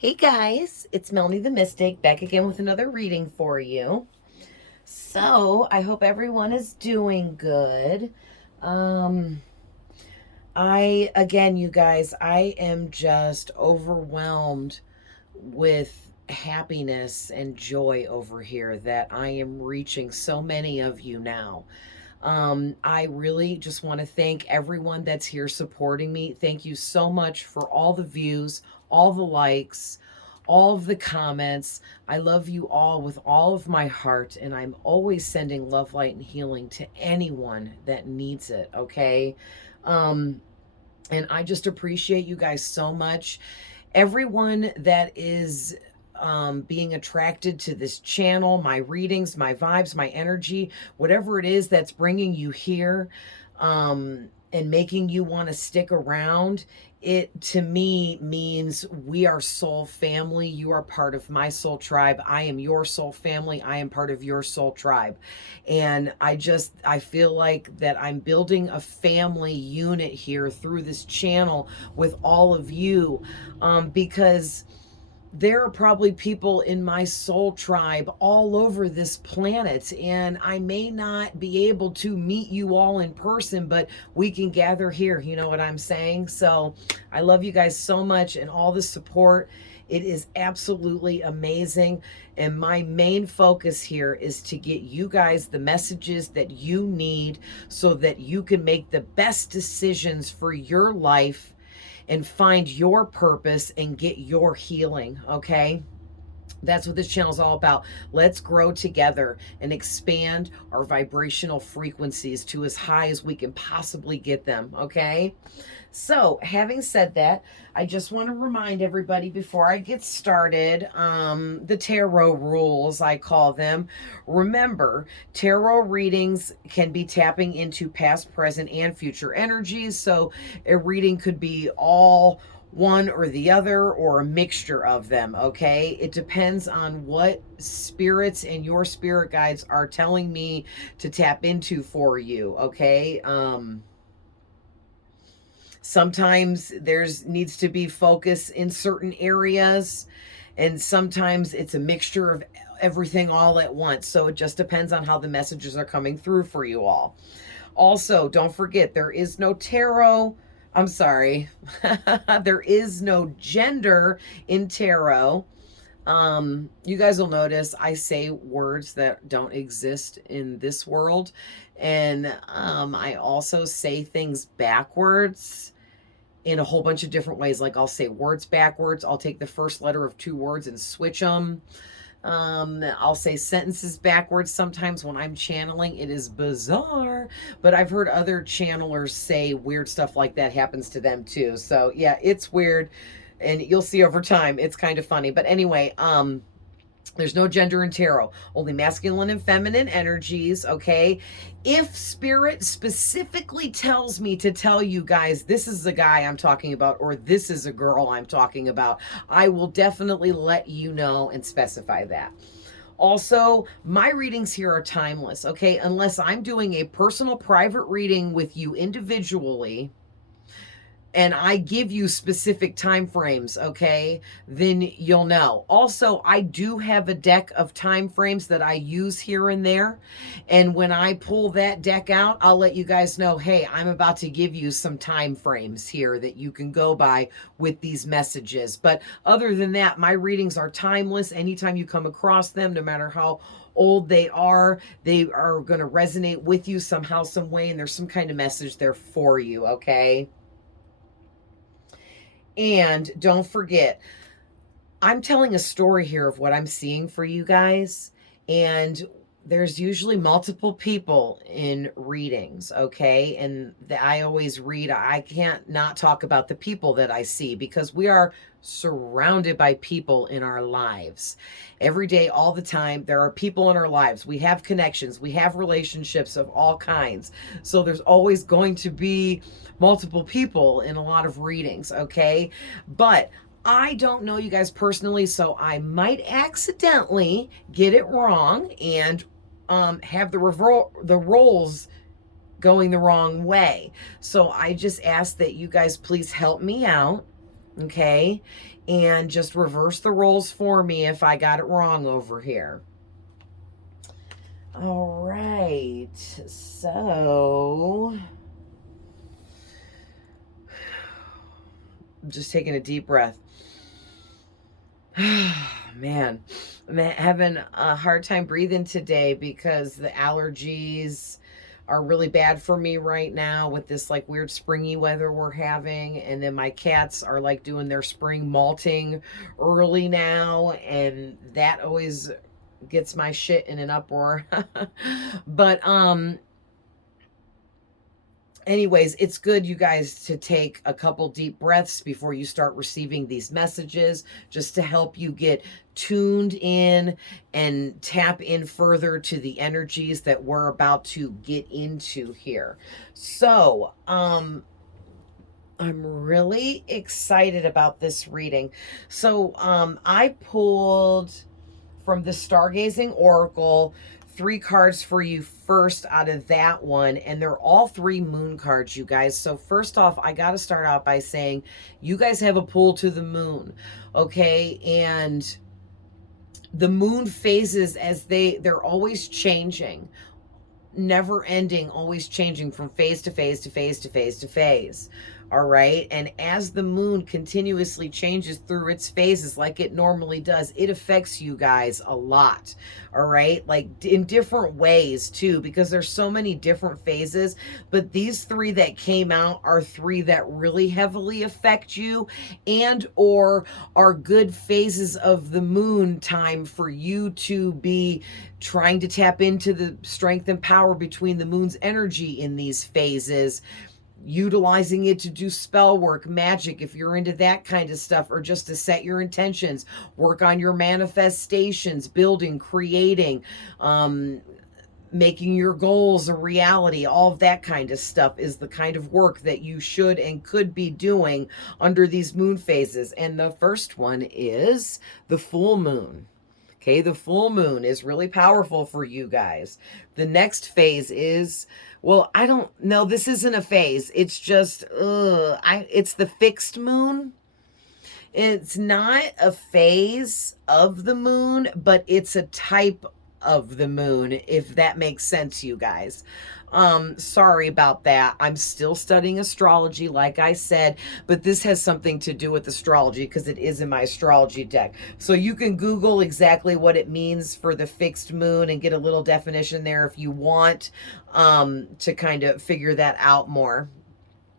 Hey guys, it's Melanie the Mystic back again with another reading for you. So, I hope everyone is doing good. Um you guys, I am just overwhelmed with happiness and joy over here that I am reaching so many of you now. I really just want to thank everyone that's here supporting me. Thank you so much for all the views, all the likes, all of the comments. I love you all with all of my heart, and I'm always sending love, light, and healing to anyone that needs it, okay? Um, and I just appreciate you guys so much. Everyone that is being attracted to this channel, my readings, my vibes, my energy, whatever it is that's bringing you here and making you want to stick around, it to me means we are soul family. You are part of my soul tribe. I am your soul family. I am part of your soul tribe. And I feel like that I'm building a family unit here through this channel with all of you, because there are probably people in my soul tribe all over this planet, and I may not be able to meet you all in person, but we can gather here. You know what I'm saying? So I love you guys so much and all the support. It is absolutely amazing. And my main focus here is to get you guys the messages that you need so that you can make the best decisions for your life and find your purpose and get your healing, okay? That's what this channel is all about. Let's grow together and expand our vibrational frequencies to as high as we can possibly get them, okay? So, having said that, I just want to remind everybody before I get started, the tarot rules, I call them. Remember, tarot readings can be tapping into past, present, and future energies. So, a reading could be all one or the other or a mixture of them, okay? It depends on what spirits and your spirit guides are telling me to tap into for you, okay? Sometimes there's needs to be focus in certain areas, and sometimes it's a mixture of everything all at once. So it just depends on how the messages are coming through for you all. Also, don't forget, there is no tarot. I'm sorry. There is no gender in tarot. You guys will notice I say words that don't exist in this world. And I also say things backwards in a whole bunch of different ways. Like I'll say words backwards. I'll take the first letter of two words and switch them. I'll say sentences backwards sometimes when I'm channeling. It is bizarre, but I've heard other channelers say weird stuff like that happens to them too. So yeah, it's weird, and you'll see over time. It's kind of funny. But anyway, there's no gender in tarot, only masculine and feminine energies, okay? If spirit specifically tells me to tell you guys this is a guy I'm talking about or this is a girl I'm talking about, I will definitely let you know and specify that. Also, my readings here are timeless, okay? Unless I'm doing a personal private reading with you individually, and I give you specific time frames, okay, then you'll know. Also, I do have a deck of time frames that I use here and there. And when I pull that deck out, I'll let you guys know, hey, I'm about to give you some time frames here that you can go by with these messages. But other than that, my readings are timeless. Anytime you come across them, no matter how old they are going to resonate with you somehow, some way, and there's some kind of message there for you, okay? And don't forget, I'm telling a story here of what I'm seeing for you guys. And there's usually multiple people in readings, okay? And I always read, I can't not talk about the people that I see because we are surrounded by people in our lives. Every day, all the time, there are people in our lives. We have connections, we have relationships of all kinds. So there's always going to be multiple people in a lot of readings, okay? But I don't know you guys personally, so I might accidentally get it wrong and have the roles going the wrong way. So I just ask that you guys please help me out. Okay, and just reverse the roles for me if I got it wrong over here. All right, so I'm just taking a deep breath. Man, I'm having a hard time breathing today because the allergies are really bad for me right now with this like weird springy weather we're having. And then my cats are like doing their spring molting early now, and that always gets my shit in an uproar. But anyways, it's good, you guys, to take a couple deep breaths before you start receiving these messages, just to help you get tuned in and tap in further to the energies that we're about to get into here. So, I'm really excited about this reading. So, I pulled from the Stargazing Oracle 3 cards for you first out of that one, and they're all 3 moon cards, you guys. So first off, I got to start out by saying you guys have a pull to the moon, okay? And the moon phases, as they're always changing, never ending, always changing from phase to phase to phase to phase to phase. All right. And as the moon continuously changes through its phases like it normally does, it affects you guys a lot. All right. Like in different ways too, because there's so many different phases. But these 3 that came out are 3 that really heavily affect you, and or are good phases of the moon time for you to be trying to tap into the strength and power between the moon's energy in these phases, utilizing it to do spell work, magic, if you're into that kind of stuff, or just to set your intentions, work on your manifestations, building, creating, making your goals a reality. All of that kind of stuff is the kind of work that you should and could be doing under these moon phases. And the first one is the full moon. Okay, the full moon is really powerful for you guys. The next phase is, well, I don't know, this isn't a phase. It's just it's the fixed moon. It's not a phase of the moon, but it's a type of the moon, if that makes sense, you guys. Sorry about that. I'm still studying astrology, like I said, but this has something to do with astrology because it is in my astrology deck. So you can Google exactly what it means for the fixed moon and get a little definition there if you want, to kind of figure that out more.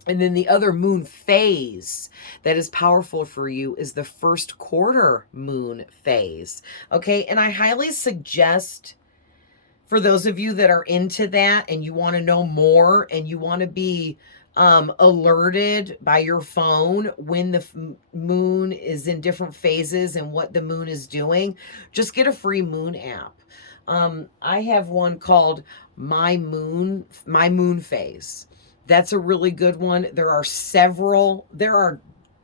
And then the other moon phase that is powerful for you is the first quarter moon phase. Okay. And I highly suggest, for those of you that are into that and you want to know more and you want to be alerted by your phone when the moon is in different phases and what the moon is doing, just get a free moon app. I have one called My Moon Phase. That's a really good one. There are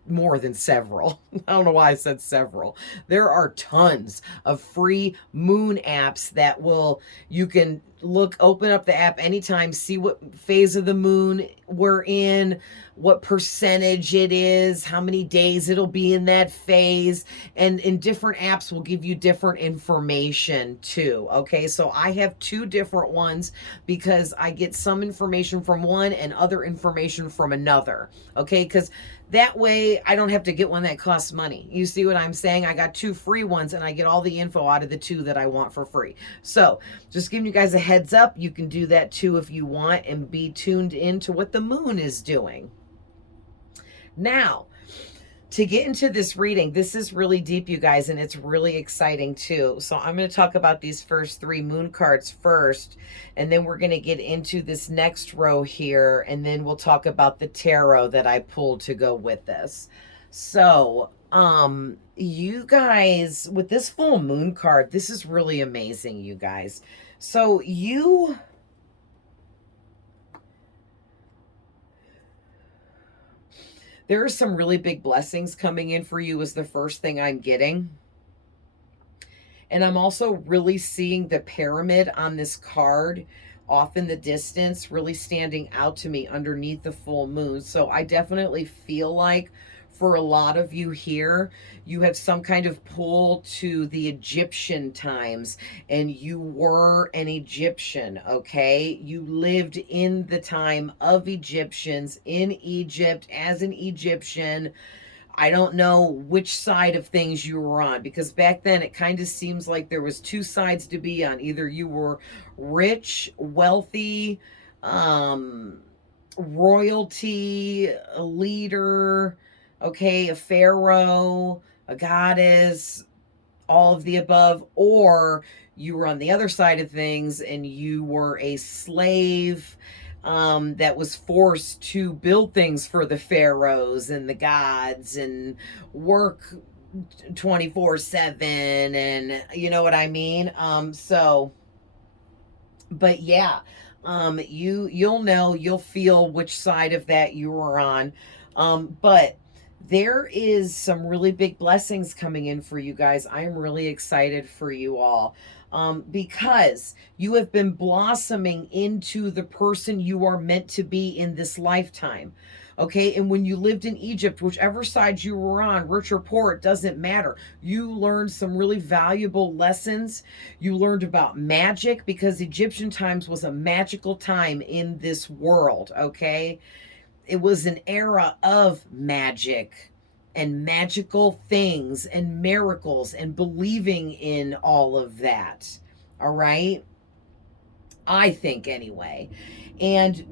more than several. I don't know why I said several. There are tons of free moon apps that you can open up the app anytime, see what phase of the moon we're in, what percentage it is, how many days it'll be in that phase. And in different apps will give you different information too. Okay, so I have 2 different ones because I get some information from one and other information from another. Okay, because that way I don't have to get one that costs money. You see what I'm saying? I got 2 free ones and I get all the info out of the 2 that I want for free. So just giving you guys a heads up, you can do that too if you want and be tuned into what the moon is doing. Now, to get into this reading, this is really deep, you guys, and it's really exciting too. So I'm going to talk about these first 3 moon cards first, and then we're going to get into this next row here, and then we'll talk about the tarot that I pulled to go with this. So, you guys, with this full moon card, this is really amazing, you guys. So there are some really big blessings coming in for you is the first thing I'm getting. And I'm also really seeing the pyramid on this card off in the distance, really standing out to me underneath the full moon. So I definitely feel like for a lot of you here, you have some kind of pull to the Egyptian times, and you were an Egyptian, okay? You lived in the time of Egyptians in Egypt as an Egyptian. I don't know which side of things you were on, because back then it kind of seems like there was two sides to be on. Either you were rich, wealthy, um, royalty, a leader, okay, a pharaoh, a goddess, all of the above, or you were on the other side of things and you were a slave, that was forced to build things for the pharaohs and the gods and work 24/7, and you know what I mean. But yeah, you'll know, you'll feel which side of that you were on. But there is some really big blessings coming in for you guys. I'm really excited for you all, because you have been blossoming into the person you are meant to be in this lifetime. Okay, and when you lived in Egypt, whichever side you were on, rich or poor, it doesn't matter. You learned some really valuable lessons. You learned about magic, because Egyptian times was a magical time in this world, okay? It was an era of magic and magical things and miracles and believing in all of that. All right? I think anyway. And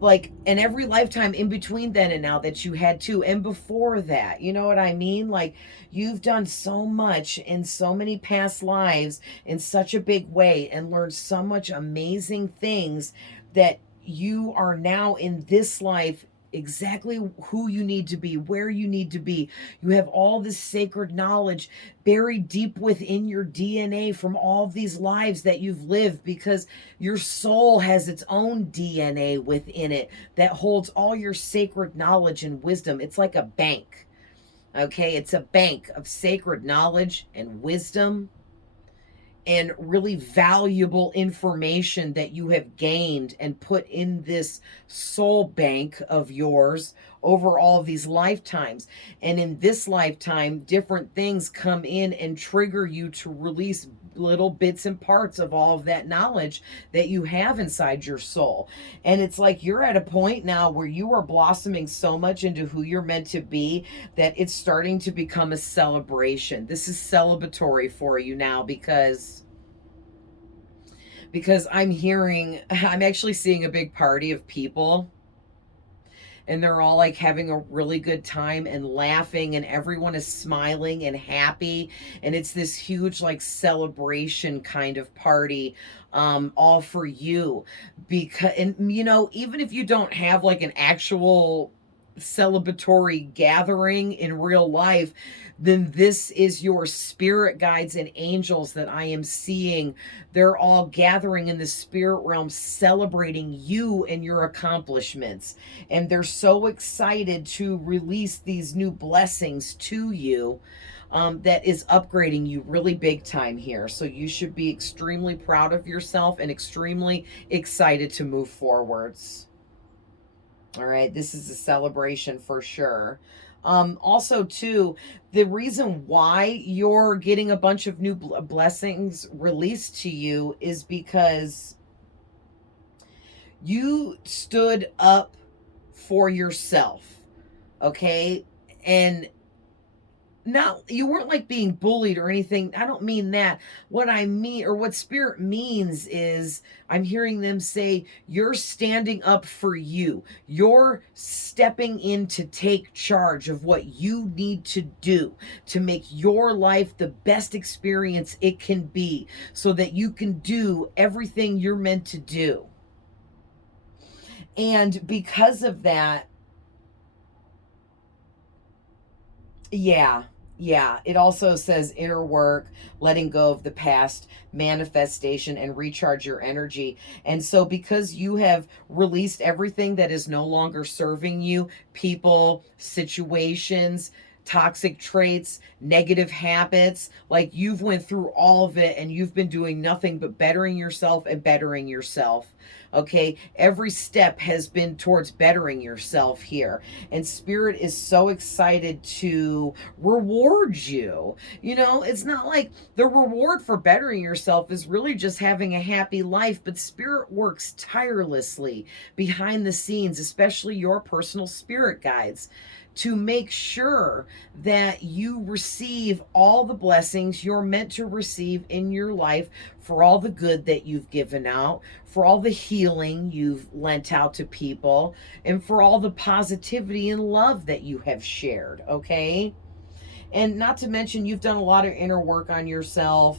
like, in every lifetime in between then and now that you had too, and before that, you know what I mean? Like, you've done so much in so many past lives in such a big way and learned so much amazing things that you are now in this life exactly who you need to be, where you need to be. You have all this sacred knowledge buried deep within your DNA from all of these lives that you've lived, because your soul has its own DNA within it that holds all your sacred knowledge and wisdom. It's like a bank. Okay, it's a bank of sacred knowledge and wisdom and really valuable information that you have gained and put in this soul bank of yours over all of these lifetimes. And in this lifetime, different things come in and trigger you to release little bits and parts of all of that knowledge that you have inside your soul. And it's like you're at a point now where you are blossoming so much into who you're meant to be that it's starting to become a celebration. This is celebratory for you now, because I'm actually seeing a big party of people, and they're all like having a really good time and laughing, and everyone is smiling and happy, and it's this huge like celebration kind of party, all for you. Because, and you know, even if you don't have like an actual celebratory gathering in real life, then this is your spirit guides and angels that I am seeing. They're all gathering in the spirit realm, celebrating you and your accomplishments. And they're so excited to release these new blessings to you, that is upgrading you really big time here. So you should be extremely proud of yourself and extremely excited to move forwards. All right, this is a celebration for sure. Also, too, the reason why you're getting a bunch of new blessings released to you is because you stood up for yourself, okay? And not, you weren't like being bullied or anything. I don't mean that. What I mean, or what spirit means, is I'm hearing them say you're standing up for you. You're stepping in to take charge of what you need to do to make your life the best experience it can be, so that you can do everything you're meant to do. And because of that, yeah. Yeah, it also says inner work, letting go of the past, manifestation, and recharge your energy. And so, because you have released everything that is no longer serving you, people, situations, toxic traits, negative habits. Like, you've went through all of it and you've been doing nothing but bettering yourself and bettering yourself. Okay, every step has been towards bettering yourself here, and Spirit is so excited to reward you. You know, it's not like the reward for bettering yourself is really just having a happy life, but Spirit works tirelessly behind the scenes, especially your personal spirit guides, to make sure that you receive all the blessings you're meant to receive in your life, for all the good that you've given out, for all the healing you've lent out to people, and for all the positivity and love that you have shared, okay? And not to mention, you've done a lot of inner work on yourself,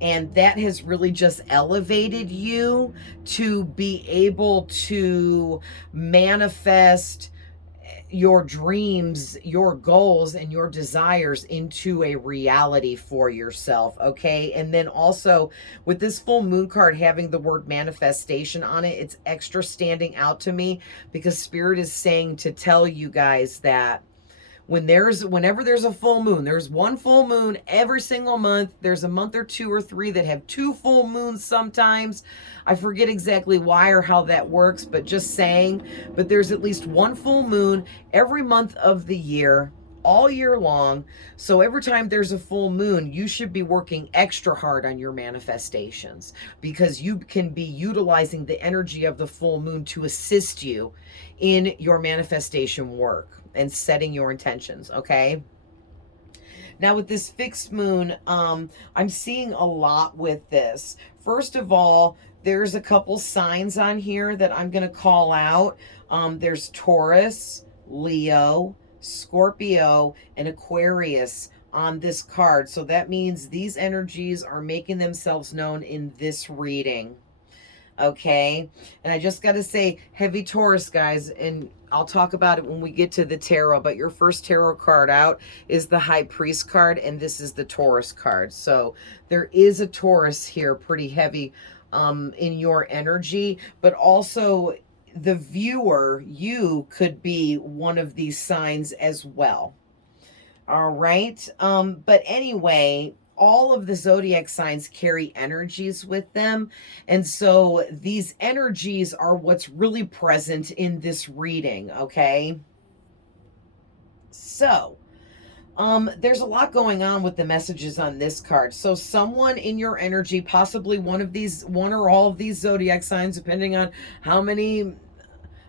and that has really just elevated you to be able to manifest your dreams, your goals, and your desires into a reality for yourself, okay? And then also, with this full moon card having the word manifestation on it, it's extra standing out to me, because Spirit is saying to tell you guys that whenever there's a full moon, there's one full moon every single month. There's a month or two or three that have two full moons sometimes. I forget exactly why or how that works, but just saying. But there's at least one full moon every month of the year, all year long. So every time there's a full moon, you should be working extra hard on your manifestations, because you can be utilizing the energy of the full moon to assist you in your manifestation work and setting your intentions, okay? Now, with this fixed moon, I'm seeing a lot with this. First of all, there's a couple signs on here that I'm going to call out. There's Taurus, Leo, Scorpio, and Aquarius on this card. So that means these energies are making themselves known in this reading. Okay, and I just got to say, heavy Taurus, guys, and I'll talk about it when we get to the tarot, but your first tarot card out is the High Priest card, and this is the Taurus card. So there is a Taurus here, pretty heavy in your energy, but also the viewer, you could be one of these signs as well. All right, but anyway, all of the zodiac signs carry energies with them. And so these energies are what's really present in this reading, okay? So, there's a lot going on with the messages on this card. So someone in your energy, possibly one or all of these zodiac signs, depending on how many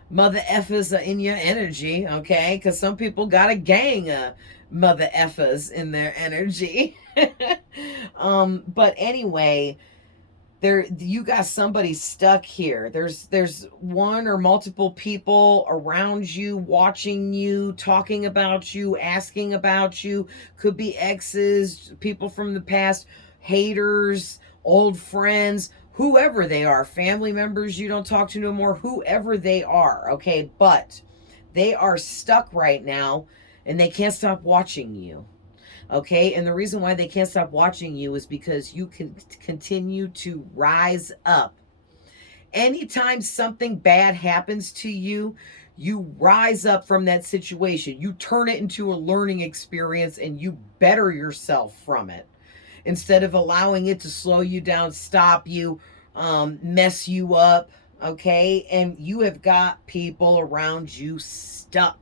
mother effers are in your energy, okay? Because some people got a gang of mother effers in their energy. But anyway, you got somebody stuck here. There's one or multiple people around you, watching you, talking about you, asking about you. Could be exes, people from the past, haters, old friends, whoever they are, family members you don't talk to no more, whoever they are, okay? But they are stuck right now and they can't stop watching you. Okay, and the reason why they can't stop watching you is because you can continue to rise up. Anytime something bad happens to you, you rise up from that situation. You turn it into a learning experience and you better yourself from it, instead of allowing it to slow you down, stop you, mess you up. Okay, and you have got people around you stuck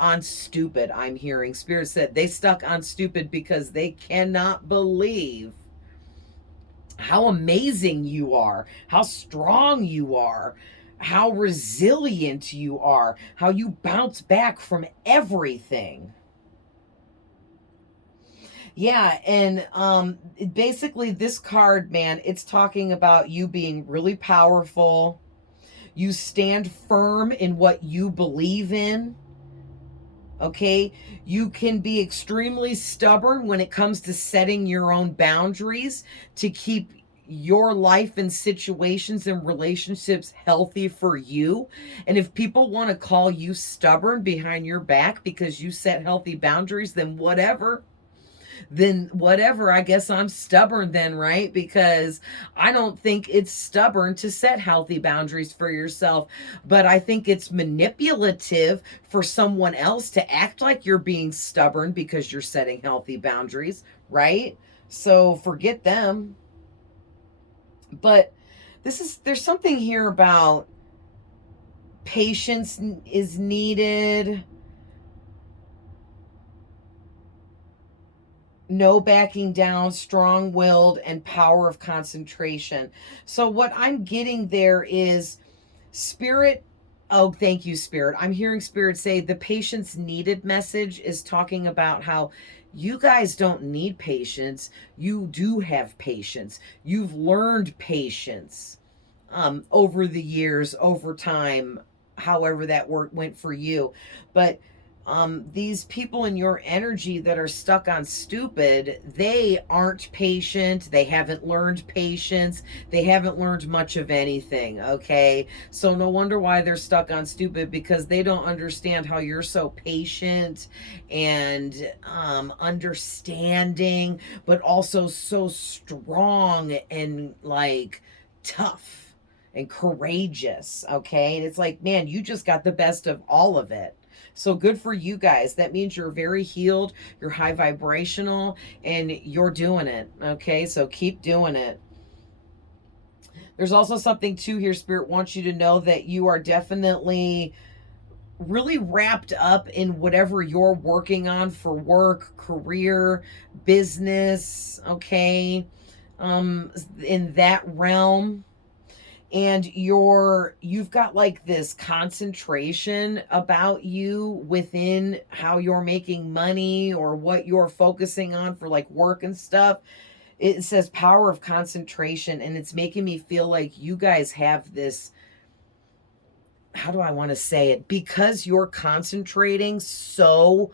on stupid. I'm hearing Spirit said they stuck on stupid because they cannot believe how amazing you are, how strong you are, how resilient you are, how you bounce back from everything. Yeah, and basically this card, man, it's talking about you being really powerful. You stand firm in what you believe in. Okay, you can be extremely stubborn when it comes to setting your own boundaries to keep your life and situations and relationships healthy for you. And if people want to call you stubborn behind your back because you set healthy boundaries, then whatever. then whatever, I guess I'm stubborn then, right? Because I don't think it's stubborn to set healthy boundaries for yourself, but I think it's manipulative for someone else to act like you're being stubborn because you're setting healthy boundaries, right? So forget them. But there's something here about patience is needed. No backing down, strong willed, and power of concentration. So, what I'm getting there is spirit. Oh, thank you, spirit. I'm hearing spirit say the patience needed message is talking about how you guys don't need patience. You do have patience. You've learned patience over the years, over time, however that work went for you. But these people in your energy that are stuck on stupid, they aren't patient. They haven't learned patience. They haven't learned much of anything. Okay. So no wonder why they're stuck on stupid, because they don't understand how you're so patient and understanding, but also so strong and like tough and courageous. Okay. And it's like, man, you just got the best of all of it. So good for you guys. That means you're very healed, you're high vibrational, and you're doing it. Okay, so keep doing it. There's also something too here, Spirit wants you to know that you are definitely really wrapped up in whatever you're working on for work, career, business, okay? In that realm, and you've got like this concentration about you within how you're making money or what you're focusing on for like work and stuff. It says power of concentration, and it's making me feel like you guys have this, how do I want to say it, because you're concentrating so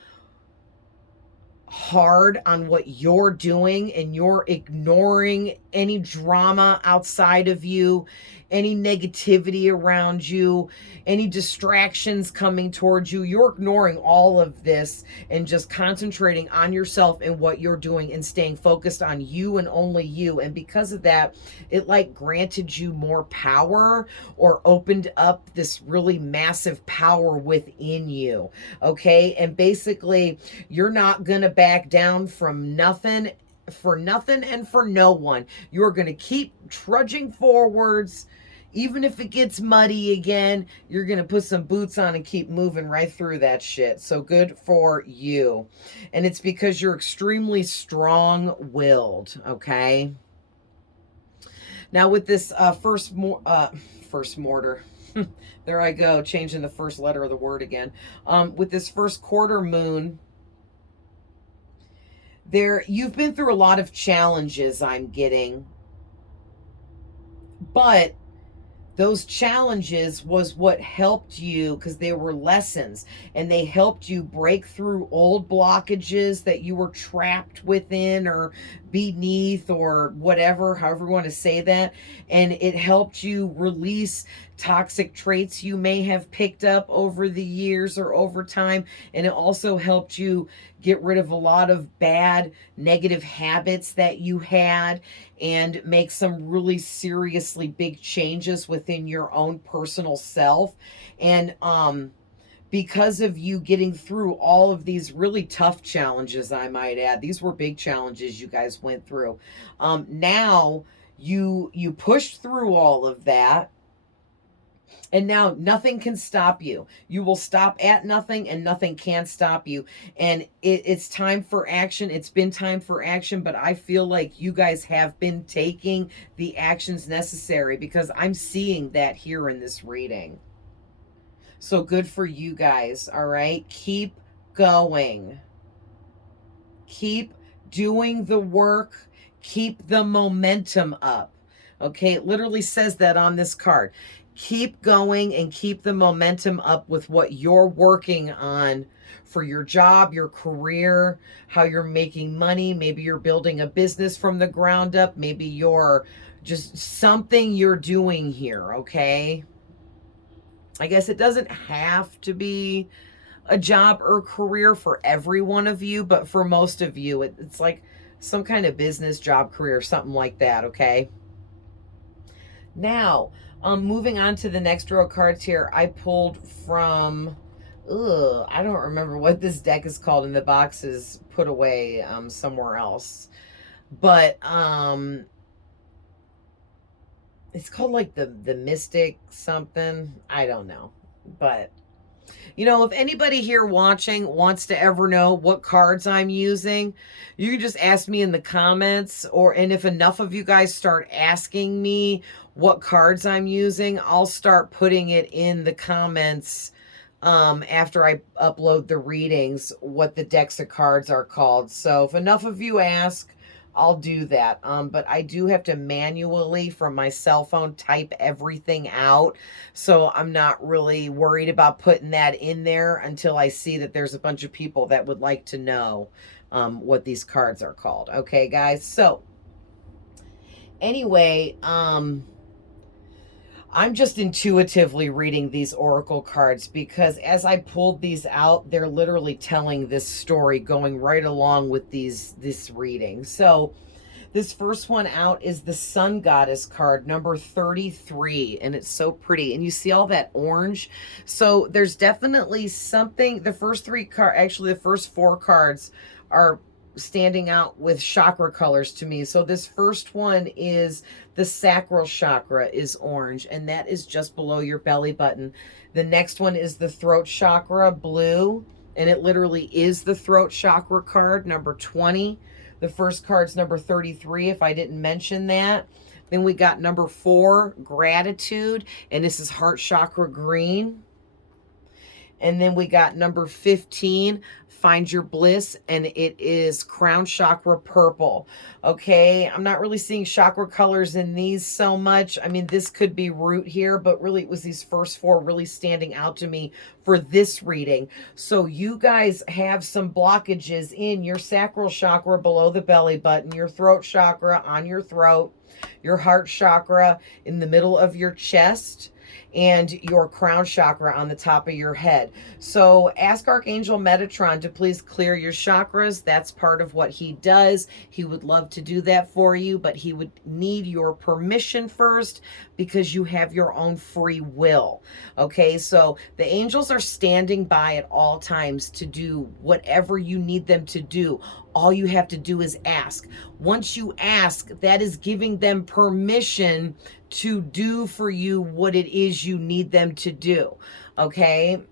hard on what you're doing and you're ignoring any drama outside of you, any negativity around you, any distractions coming towards you. You're ignoring all of this and just concentrating on yourself and what you're doing and staying focused on you and only you. And because of that, it like granted you more power or opened up this really massive power within you. Okay. And basically, you're not going to back down from nothing, for nothing and for no one. You're going to keep trudging forwards. Even if it gets muddy again, you're going to put some boots on and keep moving right through that shit. So good for you. And it's because you're extremely strong-willed, okay? Now with this first mortar, there I go, changing the first letter of the word again. With this first quarter moon, you've been through a lot of challenges, I'm getting, but those challenges was what helped you, because they were lessons, and they helped you break through old blockages that you were trapped within or beneath or whatever, however you want to say that. And it helped you release toxic traits you may have picked up over the years or over time. And it also helped you get rid of a lot of bad negative habits that you had and make some really seriously big changes within your own personal self. And because of you getting through all of these really tough challenges, I might add, these were big challenges you guys went through. Now you pushed through all of that, and now nothing can stop you. You will stop at nothing, and nothing can stop you. And it's time for action. It's been time for action, but I feel like you guys have been taking the actions necessary, because I'm seeing that here in this reading. So good for you guys, all right? Keep going. Keep doing the work. Keep the momentum up. Okay, it literally says that on this card. Keep going and keep the momentum up with what you're working on for your job, your career, how you're making money. Maybe you're building a business from the ground up. Maybe you're just something you're doing here, okay? I guess it doesn't have to be a job or career for every one of you, but for most of you, it's like some kind of business, job, career, something like that, okay? Now, moving on to the next row of cards here, I pulled from, I don't remember what this deck is called, and the box is put away somewhere else. But it's called like the Mystic something. I don't know. But you know, if anybody here watching wants to ever know what cards I'm using, you can just ask me in the comments, and if enough of you guys start asking me what cards I'm using, I'll start putting it in the comments after I upload the readings, what the decks of cards are called. So if enough of you ask, I'll do that. But I do have to manually from my cell phone type everything out. So I'm not really worried about putting that in there until I see that there's a bunch of people that would like to know what these cards are called. Okay, guys. So anyway, I'm just intuitively reading these oracle cards because as I pulled these out, they're literally telling this story going right along with this reading. So this first one out is the Sun Goddess card, number 33, and it's so pretty. And you see all that orange? So there's definitely something, the first the first four cards are standing out with chakra colors to me. So this first one is the sacral chakra is orange, and that is just below your belly button. The next one is the throat chakra, blue, and it literally is the throat chakra card, number 20. The first card's number 33, if I didn't mention that. Then we got number 4, gratitude, and this is heart chakra green. And then we got number 15, find your bliss, and it is crown chakra purple. Okay, I'm not really seeing chakra colors in these so much. I mean, this could be root here, but really it was these first 4 really standing out to me for this reading. So you guys have some blockages in your sacral chakra below the belly button, your throat chakra on your throat, your heart chakra in the middle of your chest, and your crown chakra on the top of your head. So ask Archangel Metatron to please clear your chakras. That's part of what he does. He would love to do that for you, but he would need your permission first because you have your own free will. Okay, so the angels are standing by at all times to do whatever you need them to do. All you have to do is ask. Once you ask, that is giving them permission to do for you what it is you need them to do. Okay?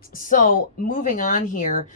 So moving on here,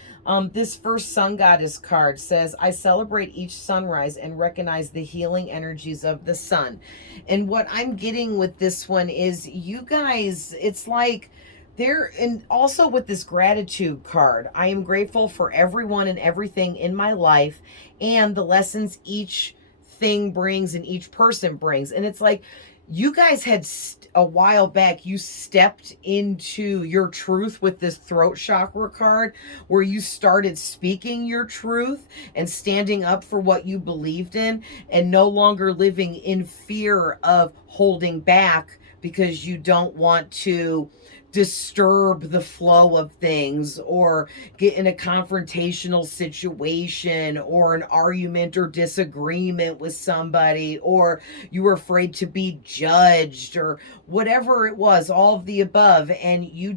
this first Sun Goddess card says, I celebrate each sunrise and recognize the healing energies of the sun. And what I'm getting with this one is you guys, it's like, and also with this gratitude card, I am grateful for everyone and everything in my life and the lessons each thing brings and each person brings. And it's like, you guys had a while back, you stepped into your truth with this throat chakra card where you started speaking your truth and standing up for what you believed in and no longer living in fear of holding back because you don't want to disturb the flow of things or get in a confrontational situation or an argument or disagreement with somebody, or you were afraid to be judged or whatever it was, all of the above. And you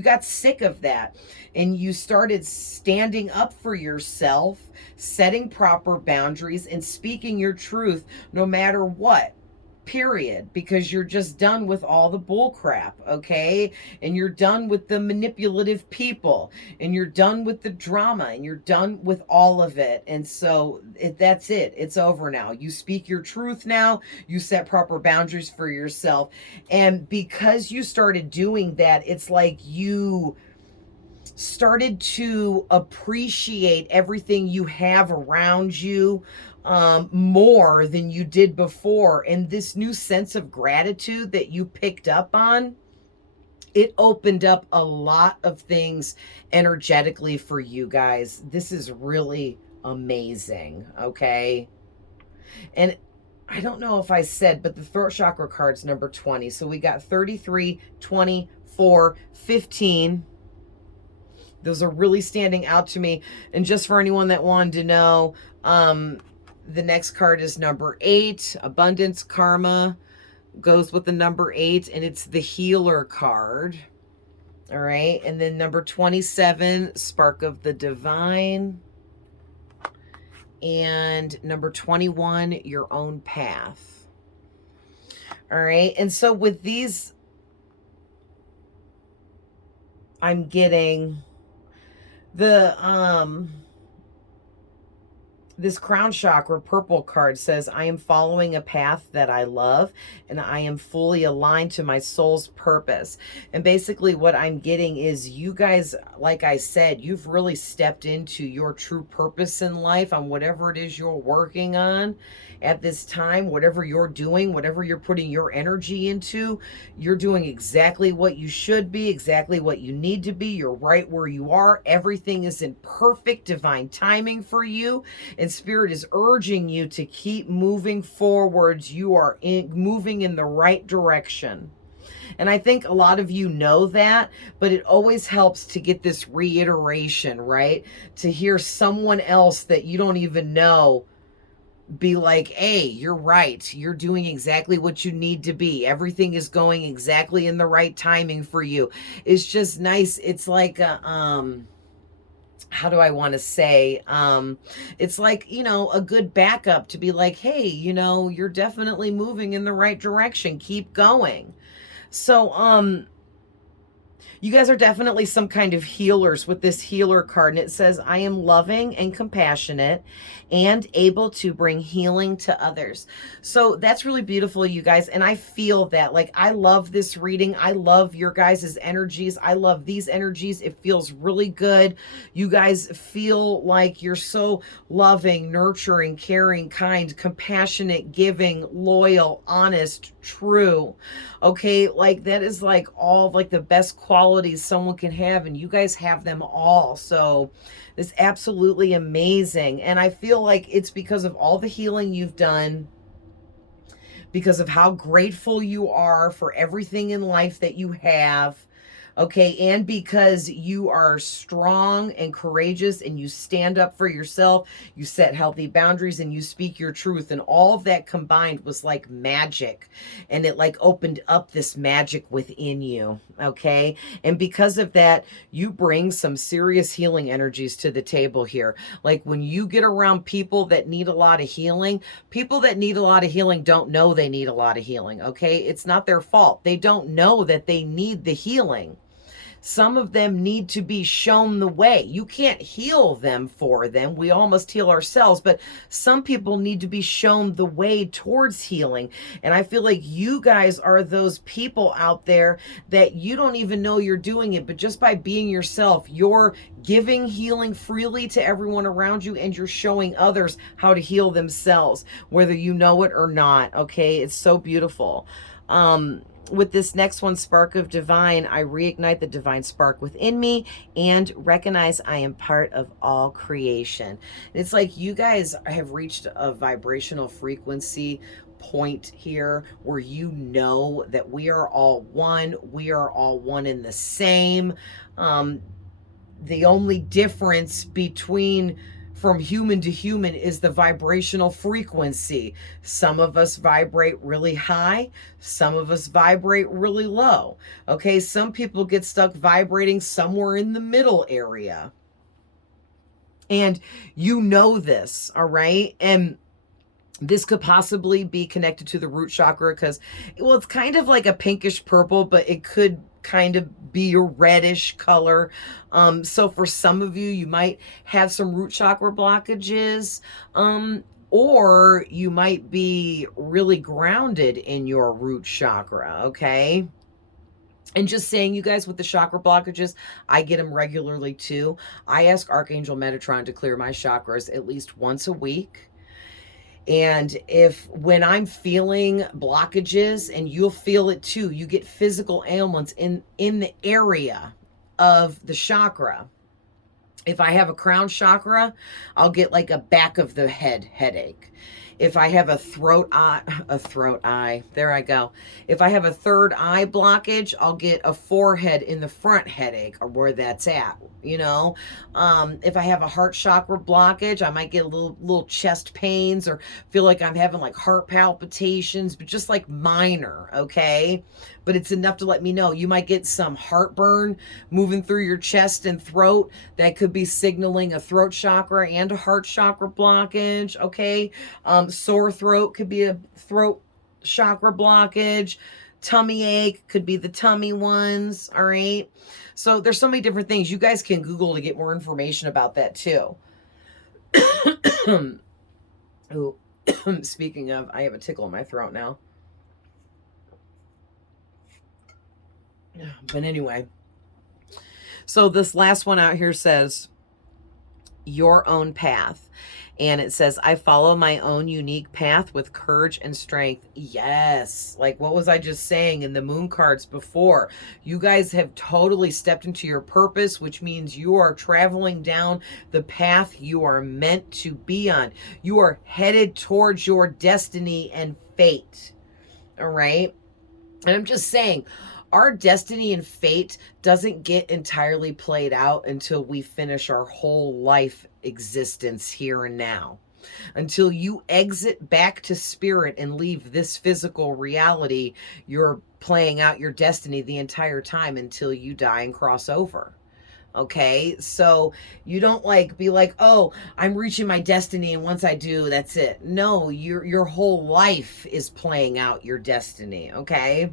got sick of that and you started standing up for yourself, setting proper boundaries and speaking your truth no matter what. Period, because you're just done with all the bull crap, okay? And you're done with the manipulative people, and you're done with the drama, and you're done with all of it. And so that's it. It's over now. You speak your truth now. You set proper boundaries for yourself. And because you started doing that, it's like you started to appreciate everything you have around you more than you did before. And this new sense of gratitude that you picked up on, it opened up a lot of things energetically for you guys. This is really amazing, okay? And I don't know if I said, but the throat chakra card's number 20. So we got 33, 20, 4, 15. Those are really standing out to me. And just for anyone that wanted to know, the next card is number 8. Abundance Karma goes with the number 8, and it's the healer card. All right. And then number 27, Spark of the Divine. And number 21, Your Own Path. All right. And so with these, I'm getting the this crown chakra purple card says, I am following a path that I love, and I am fully aligned to my soul's purpose. And basically what I'm getting is, you guys, like I said, you've really stepped into your true purpose in life on whatever it is you're working on at this time. Whatever you're doing, whatever you're putting your energy into, you're doing exactly what you should be, exactly what you need to be. You're right where you are. Everything is in perfect divine timing for you. And Spirit is urging you to keep moving forwards. You are moving in the right direction. And I think a lot of you know that, but it always helps to get this reiteration, right? To hear someone else that you don't even know be like, hey, you're right. You're doing exactly what you need to be. Everything is going exactly in the right timing for you. It's just nice. It's like a, how do I want to say, it's like, you know, a good backup to be like, hey, you know, you're definitely moving in the right direction. Keep going. So, you guys are definitely some kind of healers with this healer card. And it says, I am loving and compassionate and able to bring healing to others. So that's really beautiful, you guys. And I feel that, like, I love this reading. I love your guys' energies. I love these energies. It feels really good. You guys feel like you're so loving, nurturing, caring, kind, compassionate, giving, loyal, honest, true. Okay, like that is like all like the best qualities someone can have, and you guys have them all. So it's absolutely amazing. And I feel like it's because of all the healing you've done, because of how grateful you are for everything in life that you have. Okay, and because you are strong and courageous, and you stand up for yourself, you set healthy boundaries, and you speak your truth, and all of that combined was like magic, and it like opened up this magic within you. Okay, and because of that, you bring some serious healing energies to the table here. Like when you get around people that need a lot of healing, people that need a lot of healing don't know they need a lot of healing. Okay, it's not their fault. They don't know that they need the healing. Some of them need to be shown the way. You can't heal them for them. We all must heal ourselves, but some people need to be shown the way towards healing. And I feel like you guys are those people out there that you don't even know you're doing it, but just by being yourself, you're giving healing freely to everyone around you, and you're showing others how to heal themselves, whether you know it or not. Okay, it's so beautiful. With this next one, Spark of Divine, I reignite the divine spark within me and recognize I am part of all creation. It's like you guys have reached a vibrational frequency point here where you know that we are all one. We are all one in the same. The only difference between from human to human is the vibrational frequency. Some of us vibrate really high. Some of us vibrate really low. Okay, some people get stuck vibrating somewhere in the middle area. And you know this, all right? And this could possibly be connected to the root chakra because, well, it's kind of like a pinkish purple, but it could kind of be a reddish color. So for some of you, you might have some root chakra blockages, or you might be really grounded in your root chakra, okay? And just saying, you guys, with the chakra blockages, I get them regularly too. I ask Archangel Metatron to clear my chakras at least once a week. And if when I'm feeling blockages, and you'll feel it too, you get physical ailments in the area of the chakra. If I have a crown chakra, I'll get like a back of the head headache. If I have there I go. If I have a third eye blockage, I'll get a forehead in the front headache, or where that's at, you know. If I have a heart chakra blockage, I might get a little chest pains, or feel like I'm having like heart palpitations, but just like minor, okay? But it's enough to let me know. You might get some heartburn moving through your chest and throat. That could be signaling a throat chakra and a heart chakra blockage, okay? Sore throat could be a throat chakra blockage. Tummy ache could be the tummy ones, all right? So there's so many different things. You guys can Google to get more information about that too. Ooh, speaking of, I have a tickle in my throat now. But anyway, so this last one out here says, your own path. And it says, I follow my own unique path with courage and strength. Yes. Like, what was I just saying in the moon cards before? You guys have totally stepped into your purpose, which means you are traveling down the path you are meant to be on. You are headed towards your destiny and fate. All right. And I'm just saying, our destiny and fate doesn't get entirely played out until we finish our whole life existence here and now. Until you exit back to spirit and leave this physical reality, you're playing out your destiny the entire time until you die and cross over. Okay, so you don't like be like, oh, I'm reaching my destiny, and once I do, that's it. No, your whole life is playing out your destiny. Okay.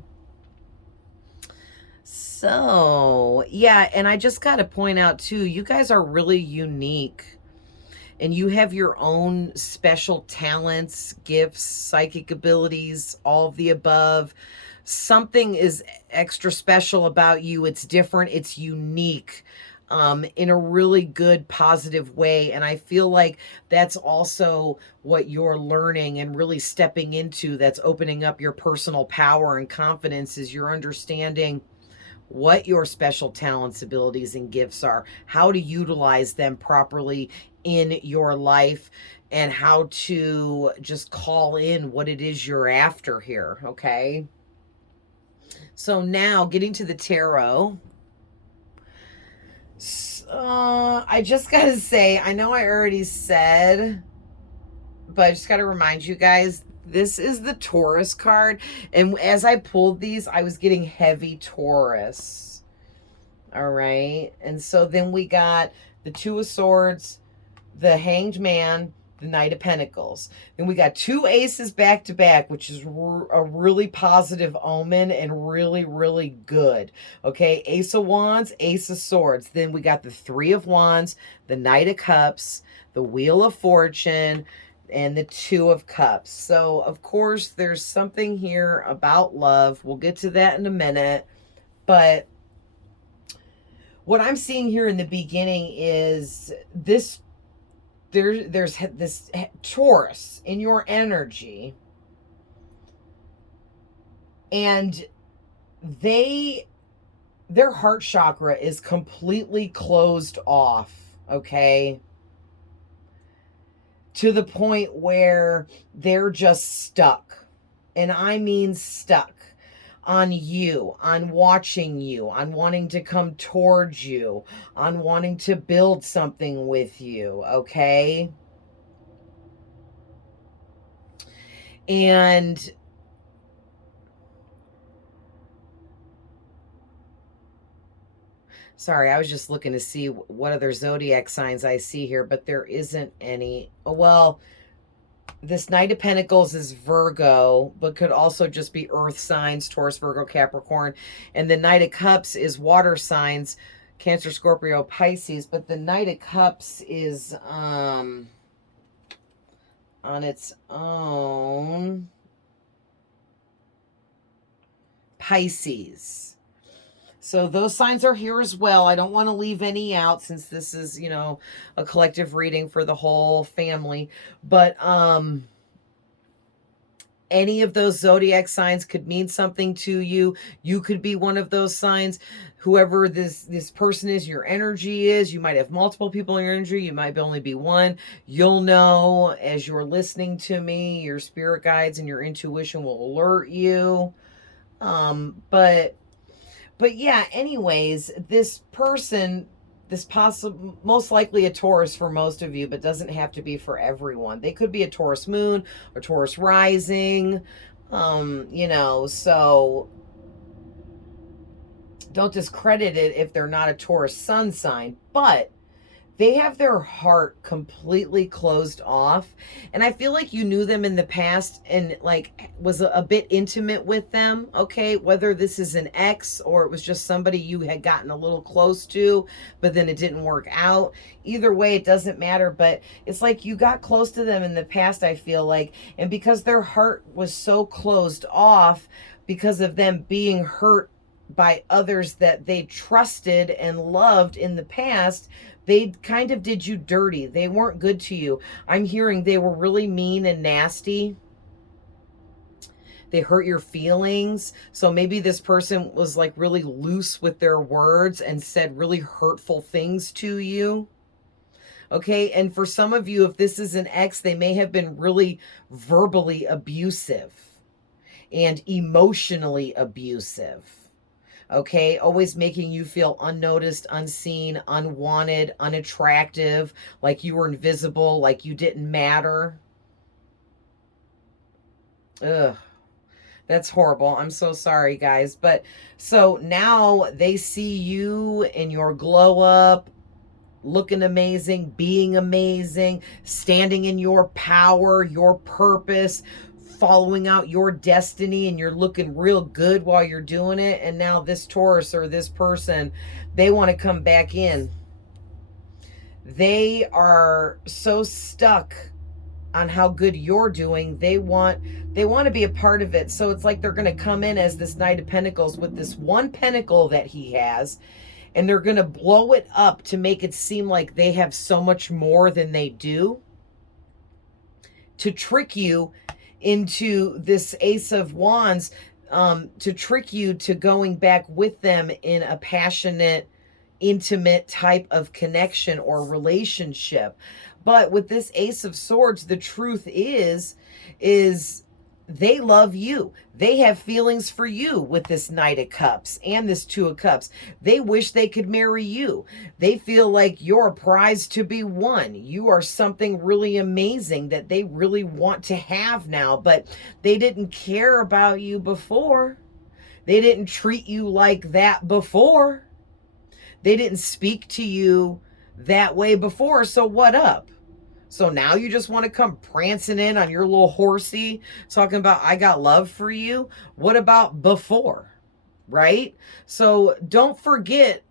So, yeah, and I just got to point out too, you guys are really unique, and you have your own special talents, gifts, psychic abilities, all of the above. Something is extra special about you. It's different, it's unique. In a really good, positive way. And I feel like that's also what you're learning and really stepping into, that's opening up your personal power and confidence, is you're understanding what your special talents, abilities, and gifts are, how to utilize them properly in your life, and how to just call in what it is you're after here, okay? So now, getting to the tarot. I just gotta say, I know I already said, but I just gotta remind you guys, this is the Taurus card. And as I pulled these, I was getting heavy Taurus. All right. And so then we got the Two of Swords, the Hanged Man, the Knight of Pentacles. Then we got two aces back to back, which is a really positive omen and really, really good. Okay. Ace of Wands, Ace of Swords. Then we got the Three of Wands, the Knight of Cups, the Wheel of Fortune, and the Two of Cups. So, of course, there's something here about love. We'll get to that in a minute. But what I'm seeing here in the beginning is this, there's this Taurus in your energy. And their heart chakra is completely closed off, okay? To the point where they're just stuck. And I mean stuck on you, on watching you, on wanting to come towards you, on wanting to build something with you, okay? And sorry, I was just looking to see what other zodiac signs I see here, but there isn't any. Well, this Knight of Pentacles is Virgo, but could also just be earth signs, Taurus, Virgo, Capricorn. And the Knight of Cups is water signs, Cancer, Scorpio, Pisces. But the Knight of Cups is on its own Pisces. So those signs are here as well. I don't want to leave any out, since this is, you know, a collective reading for the whole family. But Any of those zodiac signs could mean something to you. You could be one of those signs. Whoever this person is, your energy is. You might have multiple people in your energy. You might only be one. You'll know as you're listening to me. Your spirit guides and your intuition will alert you. But yeah, anyways, this person, this possible, most likely a Taurus for most of you, but doesn't have to be for everyone. They could be a Taurus moon or Taurus rising, you know, so don't discredit it if they're not a Taurus sun sign, but they have their heart completely closed off. And I feel like you knew them in the past and like was a bit intimate with them. Okay. Whether this is an ex or it was just somebody you had gotten a little close to, but then it didn't work out. Either way, it doesn't matter. But it's like you got close to them in the past, I feel like. And because their heart was so closed off because of them being hurt by others that they trusted and loved in the past, they kind of did you dirty. They weren't good to you. I'm hearing they were really mean and nasty. They hurt your feelings. So maybe this person was like really loose with their words and said really hurtful things to you. Okay. And for some of you, if this is an ex, they may have been really verbally abusive and emotionally abusive. Okay, always making you feel unnoticed, unseen, unwanted, unattractive, like you were invisible, like you didn't matter. Ugh, that's horrible. I'm so sorry, guys. But so now they see you in your glow up, looking amazing, being amazing, standing in your power, your purpose, following out your destiny, and you're looking real good while you're doing it. And now this Taurus or this person, they want to come back in. They are so stuck on how good you're doing. They want to be a part of it. So it's like they're going to come in as this Knight of Pentacles with this one pentacle that he has, and they're going to blow it up to make it seem like they have so much more than they do, to trick you into this Ace of Wands, to trick you to going back with them in a passionate, intimate type of connection or relationship. But with this Ace of Swords, the truth is they love you. They have feelings for you with this Knight of Cups and this Two of Cups. They wish they could marry you. They feel like you're a prize to be won. You are something really amazing that they really want to have now, but they didn't care about you before. They didn't treat you like that before. They didn't speak to you that way before. So what up? So now you just want to come prancing in on your little horsey, talking about, I got love for you. What about before, right? So don't forget,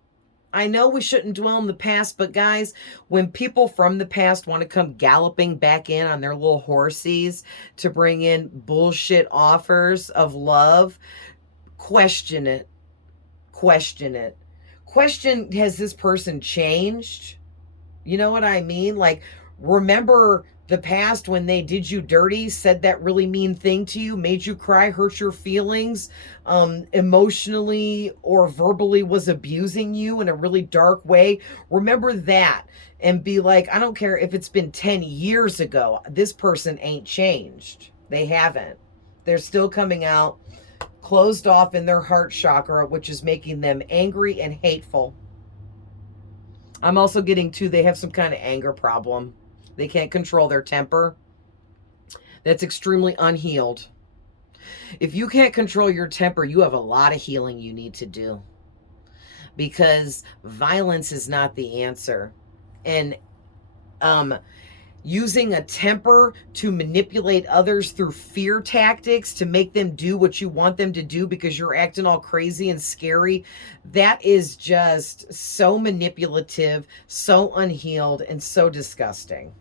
I know we shouldn't dwell in the past, but guys, when people from the past want to come galloping back in on their little horsies to bring in bullshit offers of love, question it. Question it. Question, has this person changed? You know what I mean? Like, remember the past when they did you dirty, said that really mean thing to you, made you cry, hurt your feelings, emotionally or verbally was abusing you in a really dark way. Remember that and be like, I don't care if it's been 10 years ago. This person ain't changed. They haven't. They're still coming out closed off in their heart chakra, which is making them angry and hateful. I'm also getting too, they have some kind of anger problem. They can't control their temper. That's extremely unhealed. If you can't control your temper, you have a lot of healing you need to do, because violence is not the answer. And using a temper to manipulate others through fear tactics to make them do what you want them to do because you're acting all crazy and scary, that is just so manipulative, so unhealed, and so disgusting.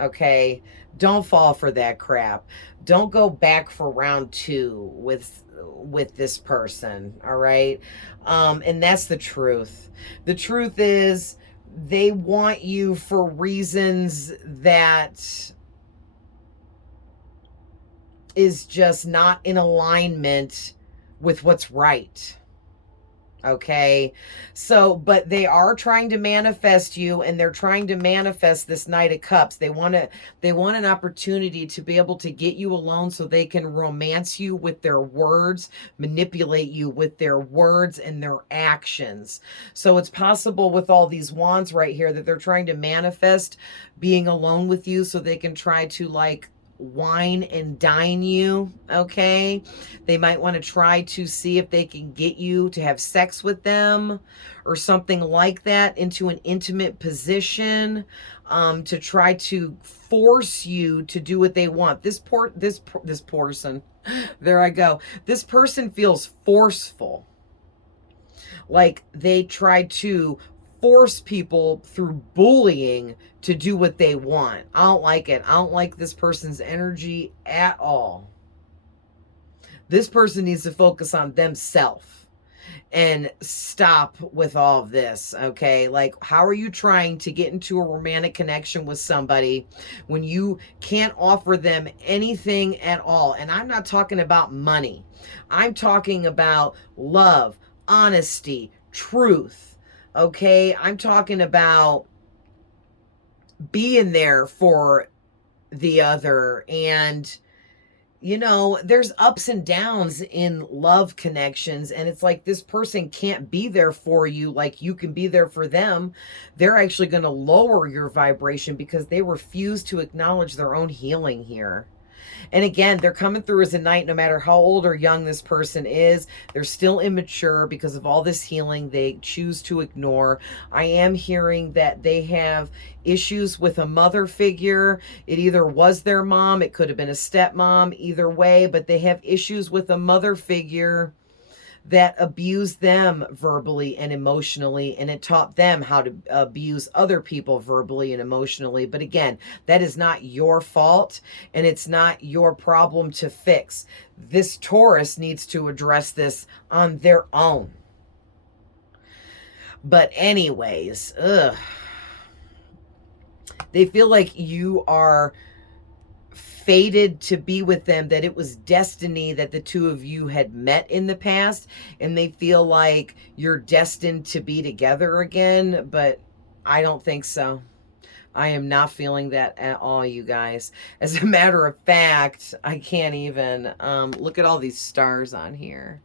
Okay, don't fall for that crap. Don't go back for round 2 with this person. All right. And that's the truth. The truth is, they want you for reasons that is just not in alignment with what's right. Okay. So, but they are trying to manifest you, and they're trying to manifest this Knight of Cups. They want an opportunity to be able to get you alone so they can romance you with their words, manipulate you with their words and their actions. So it's possible with all these wands right here that they're trying to manifest being alone with you so they can try to like wine and dine you. Okay. They might want to try to see if they can get you to have sex with them or something like that, into an intimate position, to try to force you to do what they want. This person, there I go. This person feels forceful. Like they try to force people through bullying to do what they want. I don't like it. I don't like this person's energy at all. This person needs to focus on themselves and stop with all of this, okay? Like, how are you trying to get into a romantic connection with somebody when you can't offer them anything at all? And I'm not talking about money. I'm talking about love, honesty, truth, okay? I'm talking about being there for the other. And you know, there's ups and downs in love connections, and it's like this person can't be there for you like you can be there for them. They're actually going to lower your vibration because they refuse to acknowledge their own healing here. And again, they're coming through as a knight no matter how old or young this person is. They're still immature because of all this healing they choose to ignore. I am hearing that they have issues with a mother figure. It either was their mom, it could have been a stepmom, either way, but they have issues with a mother figure that abused them verbally and emotionally, and it taught them how to abuse other people verbally and emotionally. But again, that is not your fault, and it's not your problem to fix. This Taurus needs to address this on their own. But anyways, they feel like you are fated to be with them, that it was destiny that the two of you had met in the past, and they feel like you're destined to be together again, but I don't think so. I am not feeling that at all, you guys. As a matter of fact, I can't even look at all these stars on here.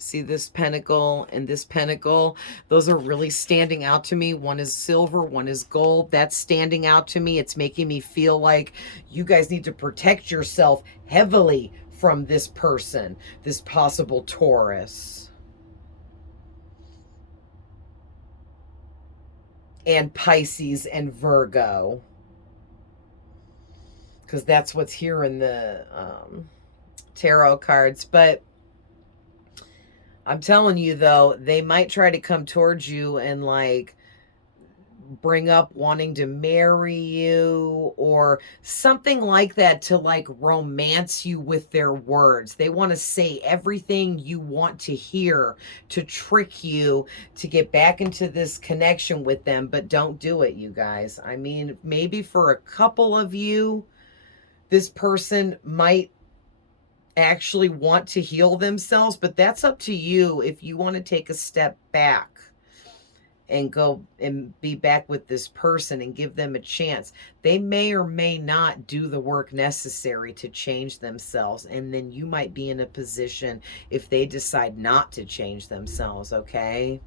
See this pentacle and this pentacle? Those are really standing out to me. One is silver, one is gold. That's standing out to me. It's making me feel like you guys need to protect yourself heavily from this person, this possible Taurus. And Pisces and Virgo. Because that's what's here in the tarot cards. But I'm telling you, though, they might try to come towards you and like bring up wanting to marry you or something like that, to like romance you with their words. They want to say everything you want to hear to trick you to get back into this connection with them, but don't do it, you guys. I mean, maybe for a couple of you, this person might actually want to heal themselves, but that's up to you if you want to take a step back and go and be back with this person and give them a chance. They may or may not do the work necessary to change themselves, and then you might be in a position if they decide not to change themselves, okay?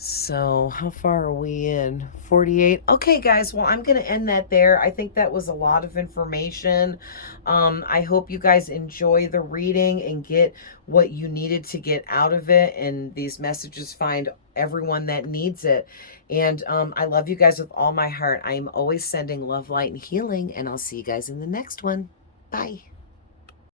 So how far are we in? 48. Okay, guys, well, I'm going to end that there. I think that was a lot of information. I hope you guys enjoy the reading and get what you needed to get out of it, and these messages find everyone that needs it. And I love you guys with all my heart. I am always sending love, light, and healing, and I'll see you guys in the next one. Bye.